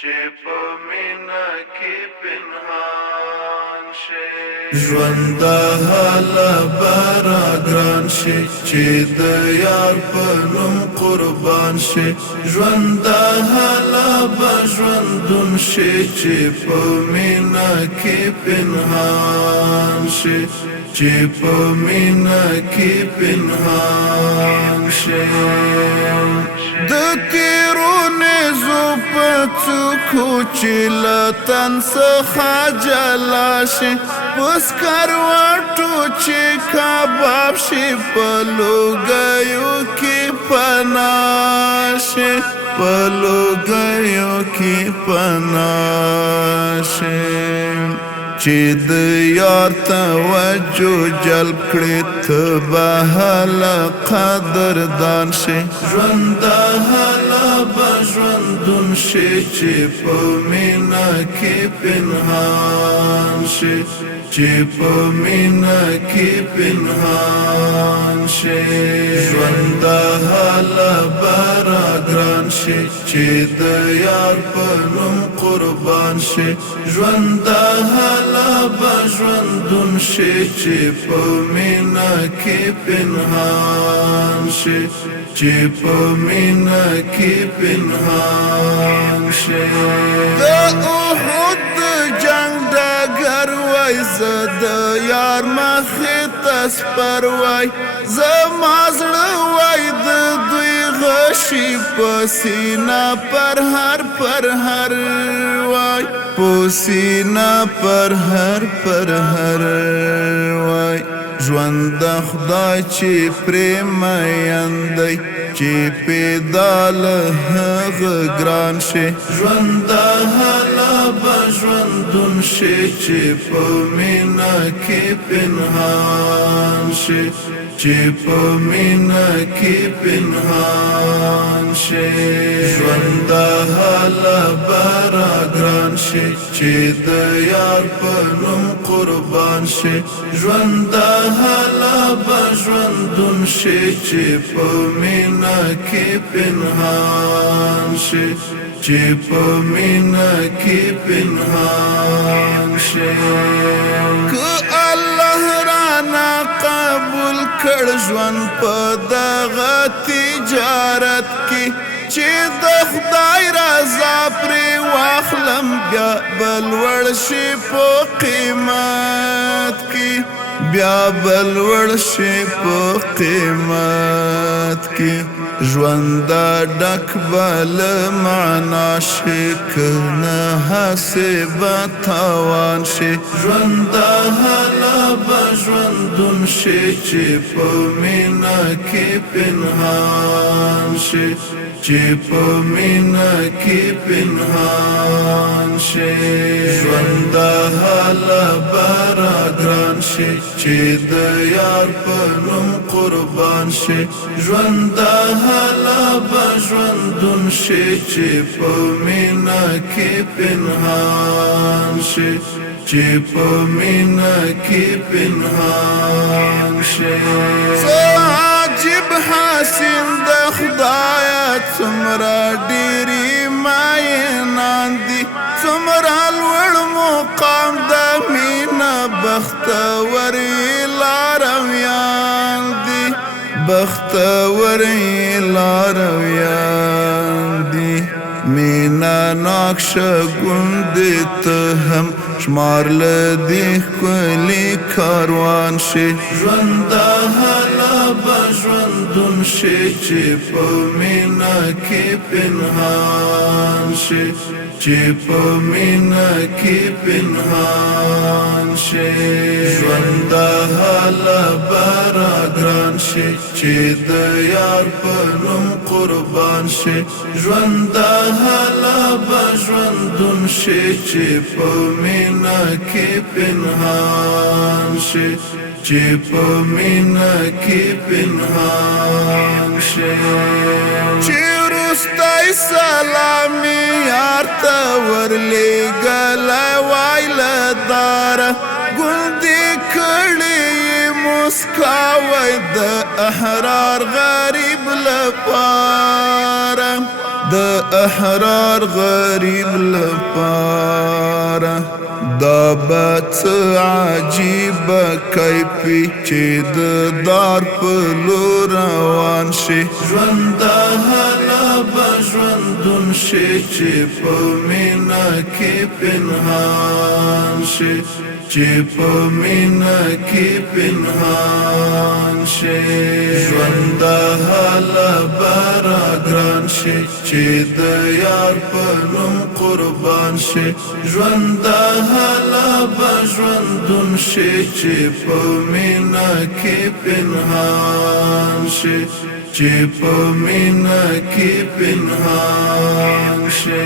چې په مینا کې پنهان شي ژوند حاله بارا ګران شي چې د یار په نوم قربان شي ژوند حاله به ژوندون شي چې په مینا کې پنهان شي چې په مینا کې پنهان شي د تیرو نزو پڅکو چې لتن څخه جلا شي پس کروټو چې کباب شي په لوګیو کې پناه شي په لوګیو کې پناه شي چې د یار توجه جلب کړي ته به هله قدردان شي ژوند هله به ژوندون شي چې په مینا کې پنهان شي چې په مینا کې پنهان شي ژوند هله به راګران شي چې د یار په نوم قربان شي ژوند هله به ژوندون شي چې په مینا کې پنهان شي چې په مینا کې پنهان شي د احد جنگ ډګر وای زه د یار مخې ته سپر وای زما زړه وای د دوی غشي په سینه پر هر وای په سینه پر هر وای ژوند خدای چې پرې مین دی چې پیدا له هغه ګران شي ژوند هله به ژوندون شي چې په مینا کې پنهان شي چې په مینا کې پنهان شي ژوند هله به راګران شي چې د یار په نوم قربان شي ژوند هله به ژوندون شي چې په مینا کې پنهان شي چې په مینا کې پنهان شي که الله رانا قبول کړ ژوند په دغه تجارت کې چې د خدای رضا پرې واخلم بیا بلوړ شي په قیمت کې بیا بلوړ شي په قیمت کې ژوند ډک بل معنا شي کنه حسب تاوان شي ژوند هله به ژوندون شي چې په مینا کې پنهان شي چې په مینا کې پنهان شي ژوند هله به راګران شي چې د یار په نوم قربان شي ژوند هله به ژوندون شي چې په مینا کې پنهان شي چې په مینا کې پنهان شي عجیب حسین د خدایه څومره ډېرې مینان دي څومره لوړ مقام د مینا بختور لارویان دي بختور لارویان دي مینا نقشه ګوندې ته هم شمار له دې ښکلي کاروان شي ژوند هله به ژوندون شي چې په مینا کې پنهان شي چې په مینا کې پنهان شي ژوند هله به راګران شي چې د یار په نوم قربان شي ژوند هله به ژوندون شي چې په مینا کې پنهان شي چې په مینا کې پنهان شي چې وروستی سلامي یار ته ورلېږلی وای له داره ګوندې کړې مسکا وای د احرار غریب لپاره د احرار غریب لپاره دا بات عجیب کیفی چې د دار په لور روان شي ژوند هلا به ژوندون شي چې په مینا کې پنهان شي چې په مینا کې پنهان شي ژوند هلا به را ګران شي چې د یار په نوم قربان شي ژوند هلا به ژوندون شي چې په مینا کې پنهان شي چې په مینا کې پنهان شي